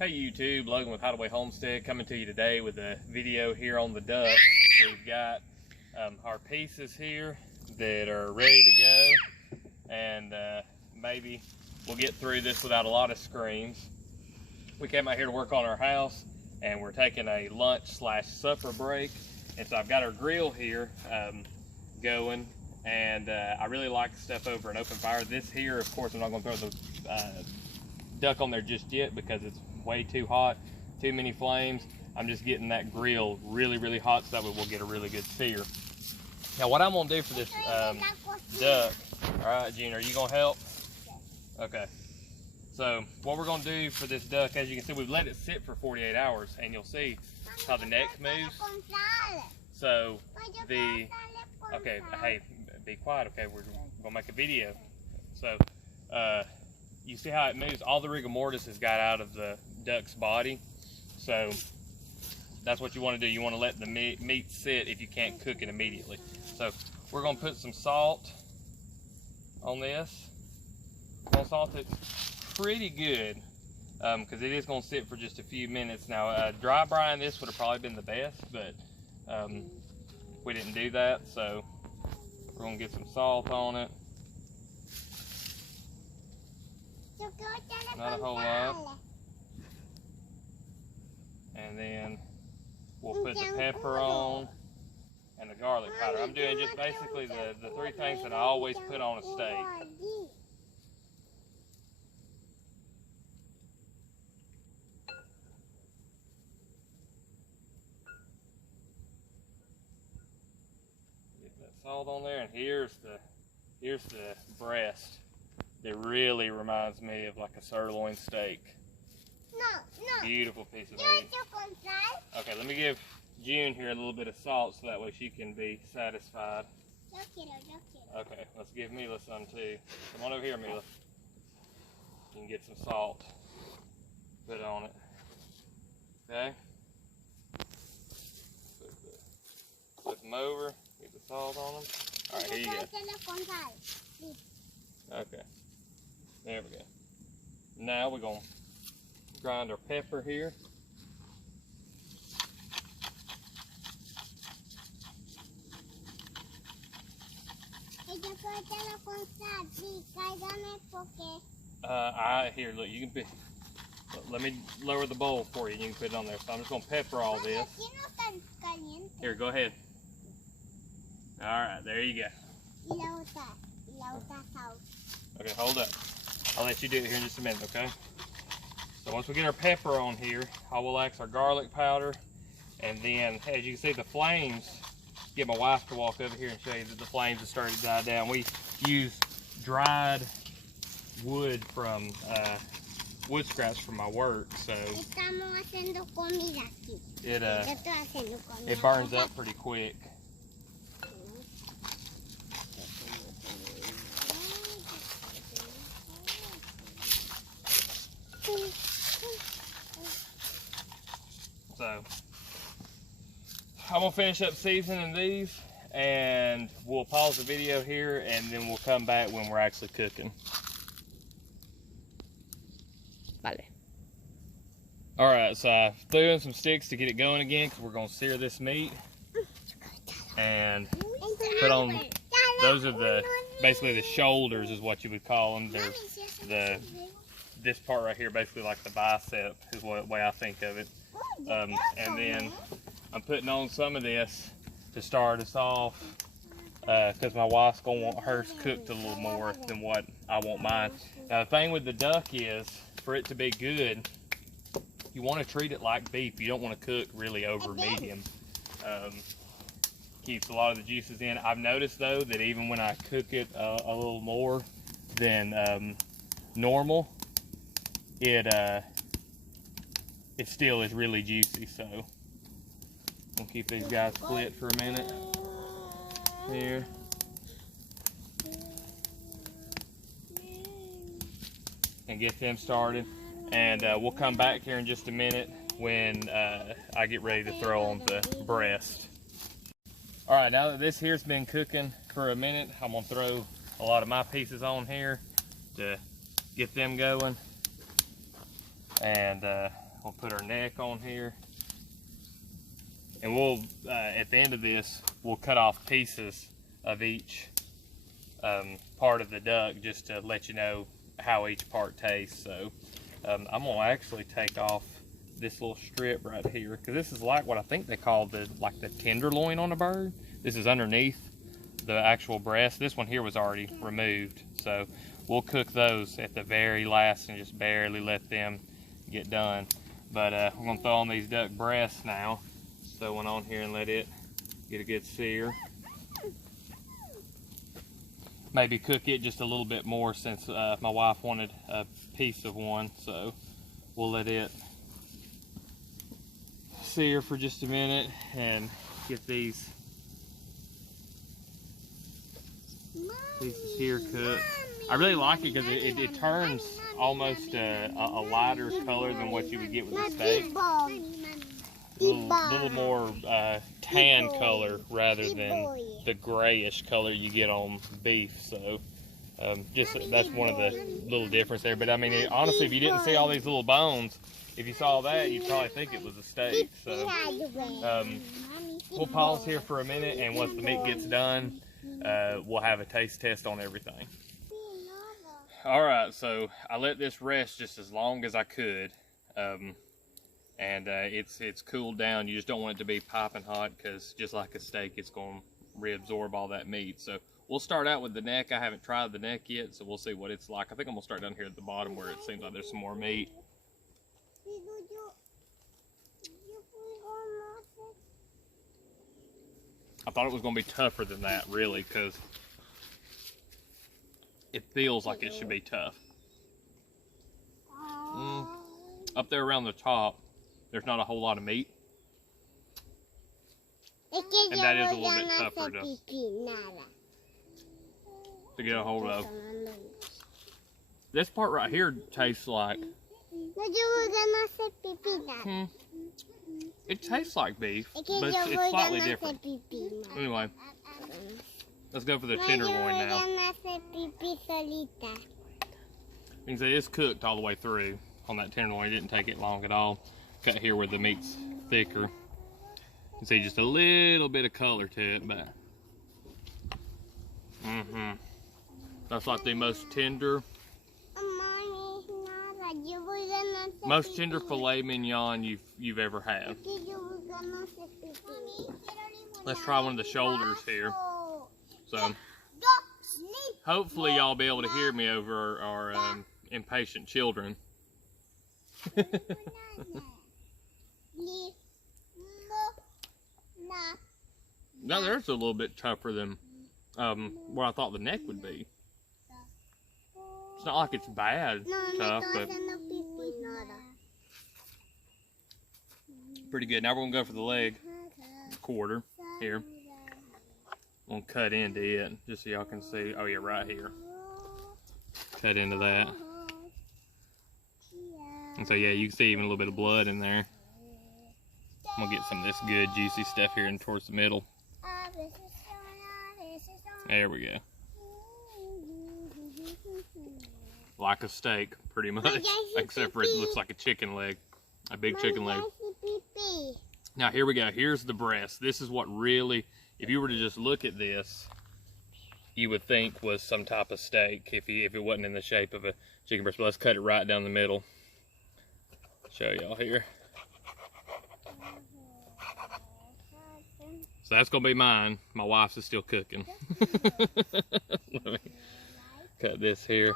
Hey YouTube, Logan with Hideaway Homestead coming to you today with a video here on the duck. We've got our pieces here that are ready to go, and maybe we'll get through this without a lot of screams. We came out here to work on our house, and we're taking a lunch/supper break, and so I've got our grill here going, and I really like stuff over an open fire. This here, of course, I'm not going to throw the duck on there just yet because it's way too hot, too many flames. I'm just getting that grill really hot so that way we'll get a really good sear. Now what I'm gonna do for this duck, all right, Gene, are you gonna help? Okay, so what we're gonna do for this duck, as you can see, we've let it sit for 48 hours, and you'll see how the neck moves. So okay, hey, be quiet, okay, we're gonna make a video. So you see how it moves? All the rigor mortis has got out of the duck's body. So that's what you want to do. You want to let the meat sit if you can't cook it immediately. So we're going to put some salt on this. We're going to salt it pretty good because it is going to sit for just a few minutes. Now dry brine this would have probably been the best, but we didn't do that. So we're going to get some salt on it. Not a whole lot. And then we'll put the pepper on and the garlic powder. I'm doing just basically the three things that I always put on a steak. Get that salt on there, and here's the breast. It really reminds me of like a sirloin steak. No. Beautiful piece of meat. Okay, let me give June here a little bit of salt so that way she can be satisfied. Okay, let's give Mila some too. Come on over here, Mila. You can get some salt. Put on it. Okay? Flip them over. Get the salt on them. Alright, here you go. Okay. There we go. Now we're going to grind our pepper here. Here, look, you can put, let me lower the bowl for you and you can put it on there. So I'm just going to pepper all this. Here, go ahead. Alright, there you go. Okay, hold up. I'll let you do it here in just a minute, okay? So once we get our pepper on here, I will add our garlic powder, and then, as you can see, the flames, get my wife to walk over here and show you that the flames have started to die down. We use dried wood from wood scraps from my work, so it burns up pretty quick. So I'm gonna finish up seasoning these, and we'll pause the video here, and then we'll come back when we're actually cooking. Vale. All right, so I threw in some sticks to get it going again because we're gonna sear this meat, and put on. Those are basically the shoulders is what you would call them. They're this part right here, basically like the bicep is the way I think of it. And then I'm putting on some of this to start us off because my wife's gonna want hers cooked a little more than what I want mine. Now the thing with the duck is, for it to be good, you want to treat it like beef. You don't want to cook really over medium. Keeps a lot of the juices in. I've noticed though that even when I cook it a little more than normal, it still is really juicy. So we'll keep these guys split for a minute here. And get them started. And we'll come back here in just a minute when I get ready to throw on the breast. All right, now that this here's been cooking for a minute, I'm gonna throw a lot of my pieces on here to get them going. And We'll put our neck on here. And we'll, at the end of this, we'll cut off pieces of each part of the duck just to let you know how each part tastes. So I'm gonna actually take off this little strip right here, because this is like what I think they call the tenderloin on a bird. This is underneath the actual breast. This one here was already removed, so we'll cook those at the very last and just barely let them get done. But we're gonna throw on these duck breasts now. Throw one on here and let it get a good sear. Maybe cook it just a little bit more, since my wife wanted a piece of one, so we'll let it sear for just a minute and get these pieces here cooked. I really like it because it turns almost a lighter color than what you would get with a steak. A little more tan color rather than the grayish color you get on beef. So just that's one of the little difference there. But I mean, honestly, if you didn't see all these little bones, if you saw that, you'd probably think it was a steak. So we'll pause here for a minute, and once the meat gets done, we'll have a taste test on everything. All right, so I let this rest just as long as I could. And it's cooled down. You just don't want it to be piping hot, because just like a steak, it's going to reabsorb all that meat. So we'll start out with the neck. I haven't tried the neck yet, so we'll see what it's like. I think I'm going to start down here at the bottom where it seems like there's some more meat. I thought it was going to be tougher than that, really, because it feels like it should be tough. Up there around the top, there's not a whole lot of meat. And that is a little bit tougher to get a hold of. This part right here tastes like... It tastes like beef, but it's slightly different. Anyway, let's go for the tenderloin now. You can see it's cooked all the way through on that tenderloin. It didn't take it long at all. Cut here where the meat's thicker. You can see just a little bit of color to it, but that's like the most tender filet mignon you've ever had. Let's try one of the shoulders here. So hopefully y'all be able to hear me over our impatient children. Now there's a little bit tougher than where I thought the neck would be. It's not like it's bad tough, but pretty good. Now we're gonna go for the leg quarter here. I'm gonna cut into it just so y'all can see. Oh yeah, right here. Cut into that. And so yeah, you can see even a little bit of blood in there. I'm gonna get some of this good juicy stuff here and towards the middle. There we go. Like a steak, pretty much, except for it looks like a chicken leg, a big chicken leg. Now here we go. Here's the breast. This is what really, if you were to just look at this, you would think was some type of steak if it wasn't in the shape of a chicken breast. But let's cut it right down the middle. Show y'all here. So that's gonna be mine. My wife's is still cooking. Let me cut this here,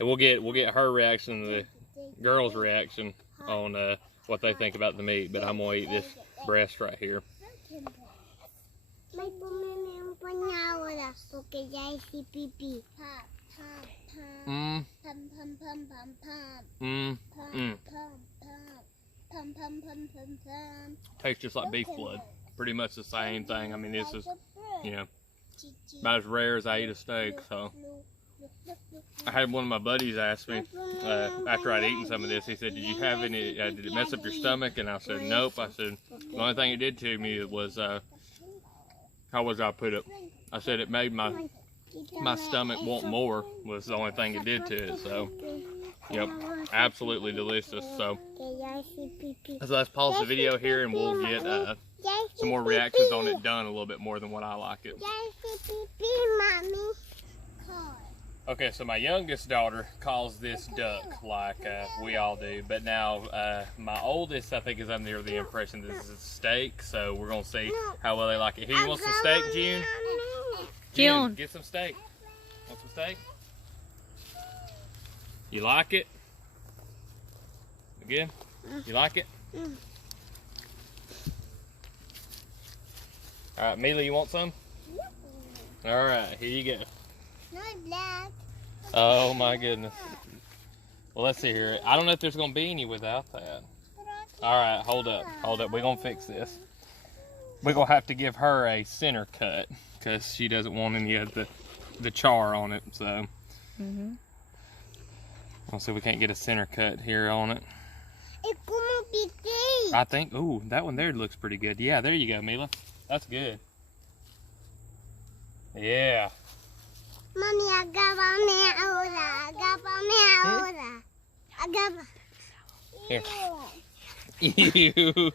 and we'll get her reaction, the girls' reaction on what they think about the meat. But I'm gonna eat this breast right here. Tastes just like beef blood. Pretty much the same thing. I mean, this is, you know, about as rare as I eat a steak. So I had one of my buddies ask me after I'd eaten some of this. He said, "Did you have any? Did it mess up your stomach?" And I said, "Nope." I said, "The only thing it did to me was how was I put it? I said it made my stomach want more. Was the only thing it did to it." So Yep, absolutely delicious. So let's pause the video here and we'll get some more reactions on it done a little bit more than what I like it. Okay, so my youngest daughter calls this duck like we all do, but now my oldest, I think, is under the impression this is steak, so we're going to see how well they like it. Here, you want some steak, June? June, get some steak. Want some steak? You like it? Good? You like it? All right, Mila, you want some? All right, here you go. Oh my goodness. Well, let's see here. I don't know if there's going to be any without that. All right, hold up. Hold up. We're going to fix this. We're going to have to give her a center cut because she doesn't want any of the char on it. So, I'll see if we can't get a center cut here on it. I think, ooh, that one there looks pretty good. Yeah, there you go, Mila. That's good. Yeah. Mommy, Here. Ew.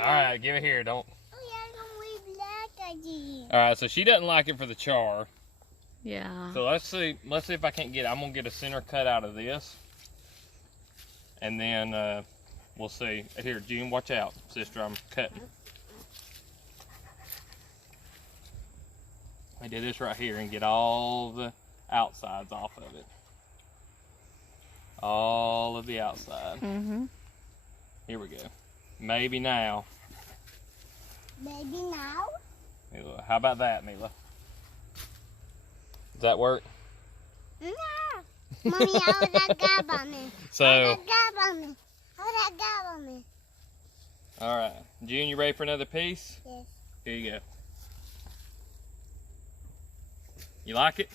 All right, give it here. Don't. All right, so she doesn't like it for the char. Yeah. So let's see if I can't get it. I'm gonna get a center cut out of this, and then we'll see. Here, June, watch out, sister. I'm cutting. I do this right here and get all the outsides off of it. All of the outside. Here we go. Maybe now. Maybe now? Mila, how about that, Mila? Does that work? No. Mommy, how would that grab on me? So. How would that grab on me? How would that grab on me? All right. June, you ready for another piece? Yes. Here you go. You like it?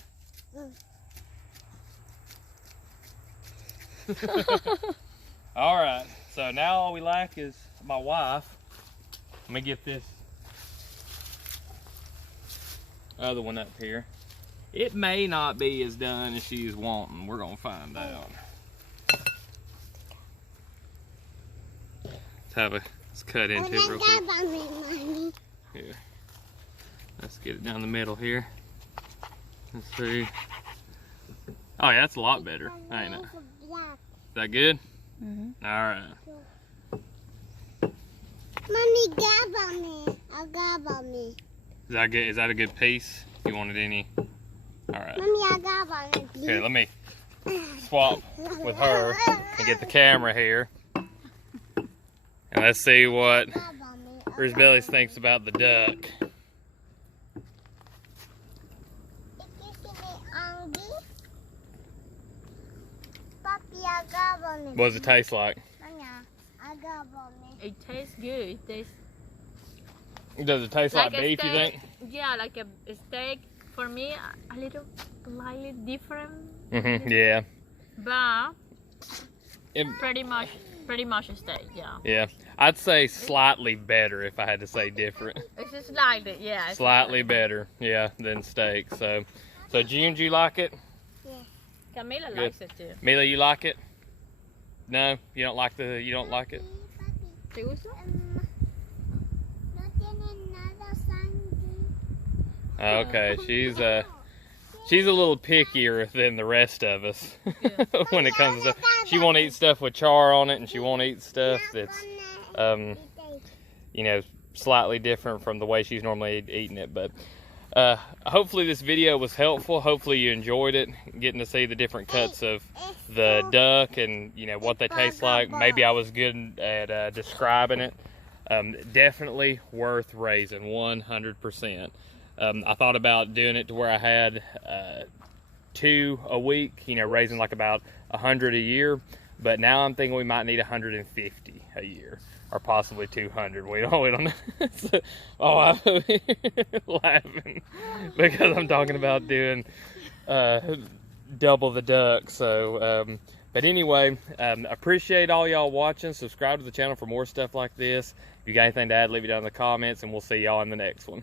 All right, so now all we lack is my wife. Let me get this other one up here. It may not be as done as she's wanting. We're gonna find out. Let's cut into it real quick. Here, let's get it down the middle here. Let's see. Oh yeah, that's a lot better, ain't it? Is that good? All right. Mommy, grab on me. I'll grab on me. Is that good? Is that a good piece? You wanted any? All right. Mommy, I'll grab on me. Please. Here, let me swap with her and get the camera here. And let's see what Brisbellis thinks about the duck. What does it taste like? It tastes good. Does it taste like beef, steak, you think? Yeah, like a steak. For me, a little slightly different. Yeah. But pretty much a steak, yeah. Yeah. I'd say slightly better if I had to say different. It's just slightly, yeah. Slightly better, yeah, than steak. So June, do you like it? Camila likes it too. Mila, you like it? No, you don't like it? ¿Te gusta? Okay, she's a little pickier than the rest of us when it comes to stuff. She won't eat stuff with char on it, and she won't eat stuff that's you know, slightly different from the way she's normally eating it. But hopefully this video was helpful. Hopefully you enjoyed it, getting to see the different cuts of the duck and, you know, what they taste like. Maybe I was good at describing it. Definitely worth raising, 100%. I thought about doing it to where I had 2 a week, you know, raising like about 100 a year. But now I'm thinking we might need 150 a year, or possibly 200. We don't know. Oh, I'm laughing because I'm talking about doing double the duck. So, but anyway, appreciate all y'all watching. Subscribe to the channel for more stuff like this. If you got anything to add, leave it down in the comments, and we'll see y'all in the next one.